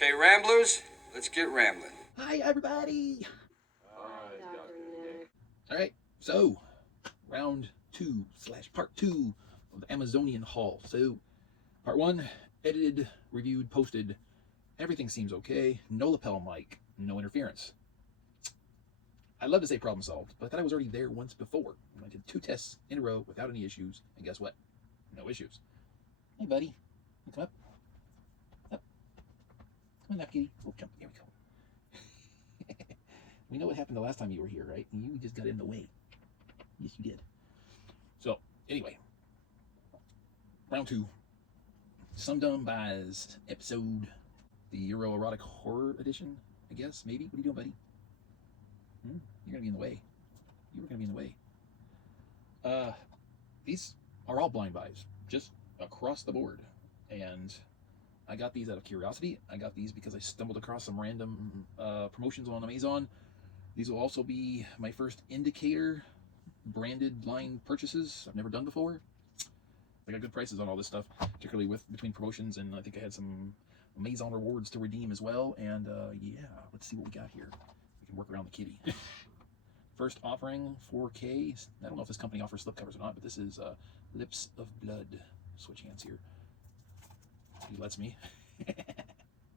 Okay, Ramblers, let's get rambling. Hi, everybody. Hi, Dr. Nick. All right, so round two slash part two of the Amazonian haul. So, part one, edited, reviewed, posted. Everything seems okay. No lapel mic, no interference. I'd love to say problem solved, but I thought I was already there once before. I did 2 tests in a row without any issues, and guess what? No issues. Hey, buddy. Come up. Up. Come on up, kitty. Oh, jump. There we go. We know what happened the last time you were here, right? You just got in the way. Yes, you did. So, anyway, round two. SumDum buys episode, the Euro Erotic Horror Edition, I guess, maybe? What are you doing, buddy? You're going to be in the way. You were going to be in the way. These are all blind buys, just across the board. And I got these out of curiosity. I got these because I stumbled across some random promotions on Amazon. These will also be my first indicator branded line purchases I've never done before. I got good prices on all this stuff, particularly between promotions, and I think I had some Amazon rewards to redeem as well. And yeah, let's see what we got here. We can work around the kitty. First offering, 4K. I don't know if this company offers slipcovers or not, but this is Lips of Blood. Switch hands here. He lets me.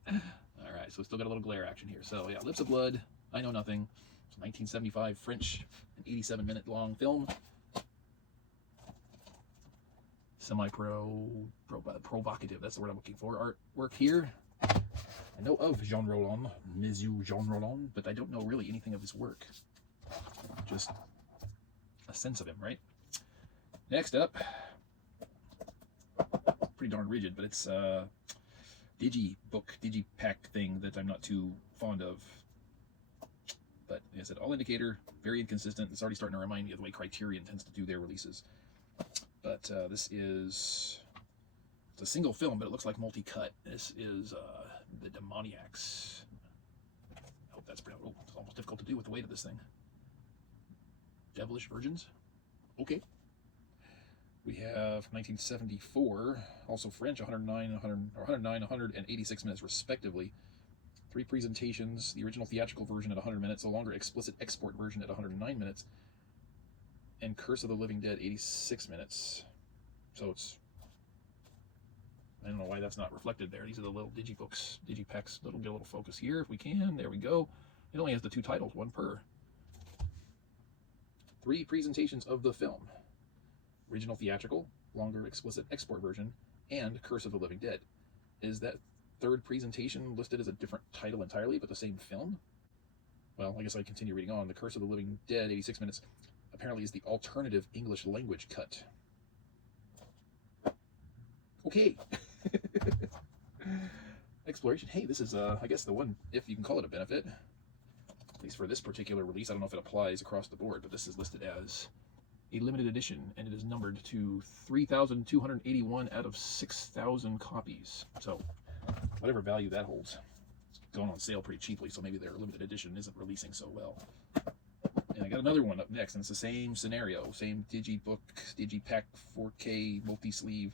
All right, so still got a little glare action here. So yeah, Lips of Blood. I know nothing. It's 1975 French, an 87-minute long film. Provocative, that's the word I'm looking for. Artwork here. I know of Jean Roland, Monsieur Jean Roland, but I don't know really anything of his work. Just a sense of him, right? Next up, pretty darn rigid, but it's a digipack thing that I'm not too fond of. But like I said, all indicator, very inconsistent. It's already starting to remind me of the way Criterion tends to do their releases. But this is, it's a single film, but it looks like multi-cut. This is The Demoniacs. I hope that's pronounced. Oh, it's almost difficult to do with the weight of this thing. Devilish Virgins. Okay. We have 1974, also French, 109, 186 minutes respectively. 3 presentations, the original theatrical version at 100 minutes, the longer explicit export version at 109 minutes, and Curse of the Living Dead, 86 minutes. So it's, I don't know why that's not reflected there. These are the little digibooks, digipacks. Get a little focus here if we can. There we go. It only has the 2 titles, 1 per. 3 presentations of the film. Original theatrical, longer explicit export version, and Curse of the Living Dead. Is that 3rd presentation listed as a different title entirely, but the same film? Well, I guess I continue reading on. The Curse of the Living Dead, 86 minutes, apparently is the alternative English language cut. Okay. Exploration. Hey, this is, I guess, the one, if you can call it a benefit, at least for this particular release. I don't know if it applies across the board, but this is listed as a limited edition, and it is numbered to 3,281 out of 6,000 copies. So, whatever value that holds. It's going on sale pretty cheaply, so maybe their limited edition isn't releasing so well. And I got another one up next, and it's the same scenario. Same digibook, digipack, 4K, multi-sleeve.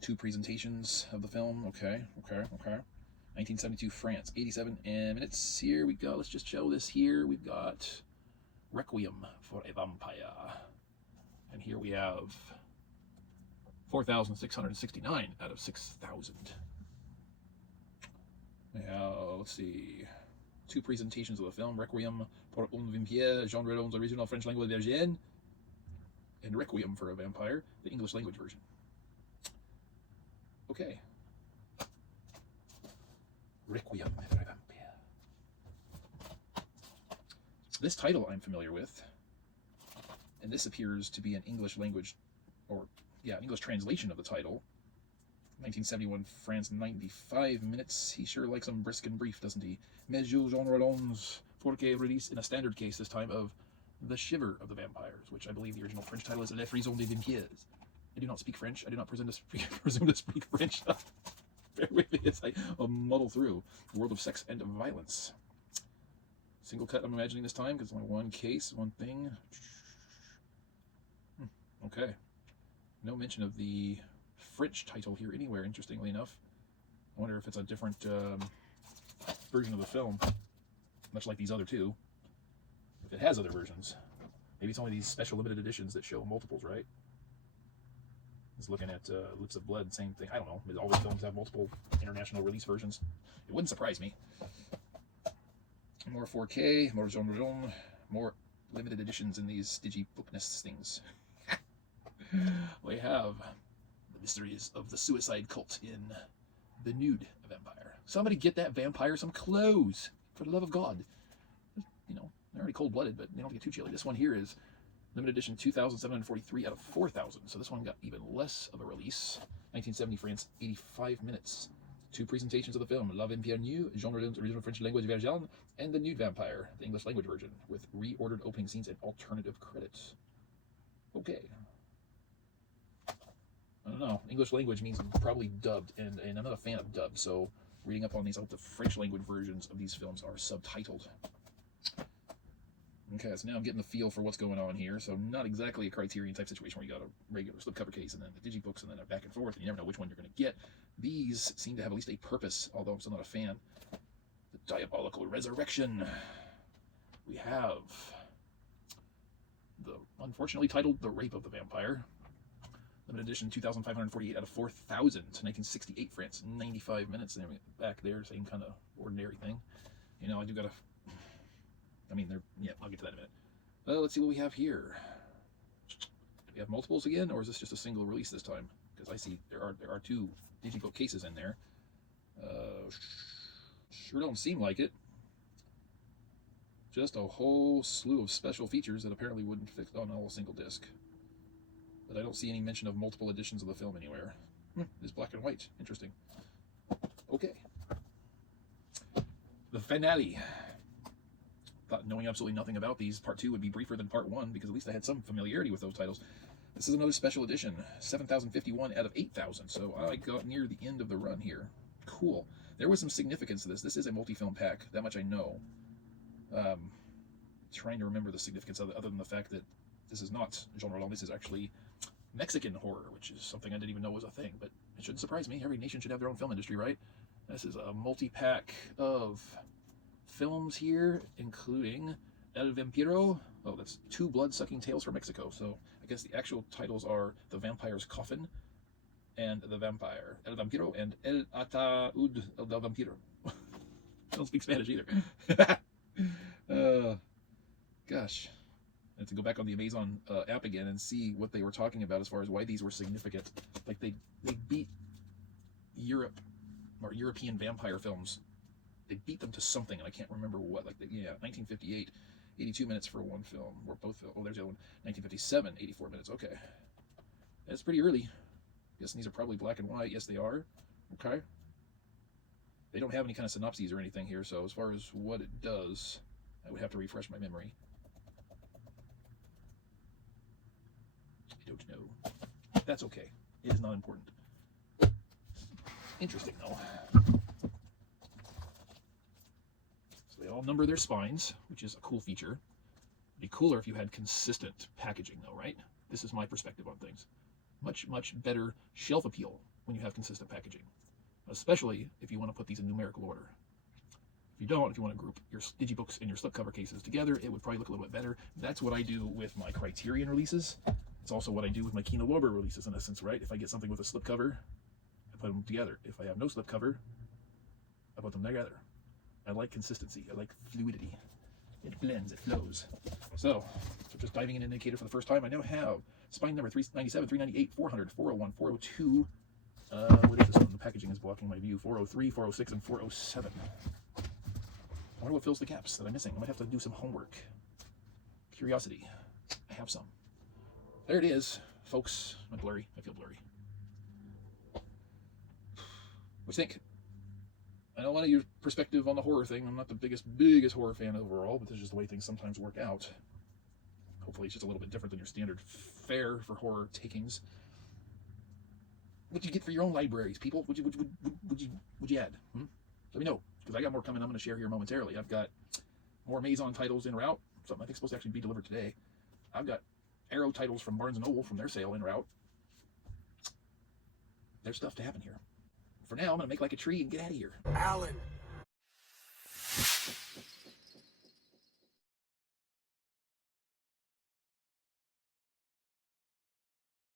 2 presentations of the film. Okay. 1972 France, 87 minutes. Here we go. Let's just show this here. We've got Requiem for a Vampire. And here we have 4,669 out of 6,000. Let's see. 2 presentations of the film. Requiem pour un vampire, Jean Roland's original French language version, and Requiem for a Vampire, the English language version. Okay. Requiem for a Vampire. This title I'm familiar with, and this appears to be an English language, or yeah, an English translation of the title. 1971 France, 95 minutes. He sure likes them brisk and brief, doesn't he? Monsieur Jean Roland's 4K release in a standard case this time of The Shiver of the Vampires, which I believe the original French title is La Frison des Vampires. I do not speak French. I do not presume to speak French. Bear with me as I muddle through the world of sex and violence. Single cut, I'm imagining this time, because only one case, one thing. Okay. No mention of the French title here anywhere, interestingly enough. I wonder if it's a different version of the film, much like these other two. If it has other versions. Maybe it's only these special limited editions that show multiples, right? I was looking at Lips of Blood, same thing. I don't know. All these films have multiple international release versions. It wouldn't surprise me. More 4K, more genre, more limited editions in these digibookness things. We have the mysteries of the suicide cult in The Nude Vampire. Somebody get that vampire some clothes, for the love of God. You know, they're already cold-blooded, but they don't get too chilly. This one here is limited edition 2,743 out of 4,000. So this one got even less of a release. 1970 France, 85 minutes. 2 presentations of the film, La Vampire Nu, Jean Rollon's original French language version, and The Nude Vampire, the English language version, with reordered opening scenes and alternative credits. Okay. I don't know. English language means probably dubbed, and I'm not a fan of dubbed, so reading up on these, the French language versions of these films are subtitled. Okay, so now I'm getting the feel for what's going on here. So not exactly a Criterion type situation where you got a regular slipcover case and then the digibooks and then a back and forth, and you never know which one you're going to get. These seem to have at least a purpose, although I'm still not a fan. The Diabolical Resurrection. We have the unfortunately titled The Rape of the Vampire. Limited edition 2,548 out of 4,000. 1968 France, 95 minutes. And back there, same kind of ordinary thing. You know, I do got to... I mean, yeah, I'll get to that in a minute. Well, let's see what we have here. Do we have multiples again, or is this just a single release this time? Because I see there are 2 digibook cases in there. Sure don't seem like it. Just a whole slew of special features that apparently wouldn't fit on a single disc. But I don't see any mention of multiple editions of the film anywhere. It's black and white. Interesting. Okay. The finale. Thought knowing absolutely nothing about these, part 2 would be briefer than part 1, because at least I had some familiarity with those titles. This is another special edition, 7,051 out of 8,000, so I got near the end of the run here. Cool. There was some significance to this. This is a multi-film pack, that much I know. Trying to remember the significance of it, other than the fact that this is not genre alone, this is actually Mexican horror, which is something I didn't even know was a thing, but it shouldn't surprise me. Every nation should have their own film industry, right? This is a multi-pack of films here, including El Vampiro. Oh, that's 2 blood-sucking tales from Mexico. So I guess the actual titles are The Vampire's Coffin and The Vampire. El Vampiro and El Ataúd del Vampiro. I don't speak Spanish either. Gosh. I have to go back on the Amazon app again and see what they were talking about as far as why these were significant. Like they beat Europe or European vampire films. They beat them to something, and I can't remember what. Like, 1958, 82 minutes for one film, or both films. Oh, there's the other one. 1957, 84 minutes. Okay. That's pretty early. Guessing these are probably black and white. Yes, they are. Okay. They don't have any kind of synopses or anything here, so as far as what it does, I would have to refresh my memory. I don't know. That's okay. It is not important. Interesting, though. They all number their spines, which is a cool feature. It'd be cooler if you had consistent packaging, though, right? This is my perspective on things. Much, much better shelf appeal when you have consistent packaging, especially if you want to put these in numerical order. If you don't, if you want to group your digibooks and your slipcover cases together, it would probably look a little bit better. That's what I do with my Criterion releases. It's also what I do with my Kino Lorber releases, in essence, right? If I get something with a slipcover, I put them together. If I have no slipcover, I put them together. I like consistency. I like fluidity. It blends, it flows. So just diving in an indicator for the first time, I now have spine number 397, 398, 400, 401, 402. What is this one? The packaging is blocking my view. 403, 406, and 407. I wonder what fills the gaps that I'm missing. I might have to do some homework. Curiosity. I have some. There it is, folks. I'm blurry. I feel blurry. What do you think? I know a lot of your perspective on the horror thing. I'm not the biggest horror fan overall, but this is just the way things sometimes work out. Hopefully it's just a little bit different than your standard fare for horror takings. What'd you get for your own libraries, people? Would you add? Let me know, because I got more coming I'm going to share here momentarily. I've got more Amazon titles en route, something I think is supposed to actually be delivered today. I've got Arrow titles from Barnes & Noble from their sale en route. There's stuff to happen here. for now, I'm going to make like a tree and get out of here. Alan,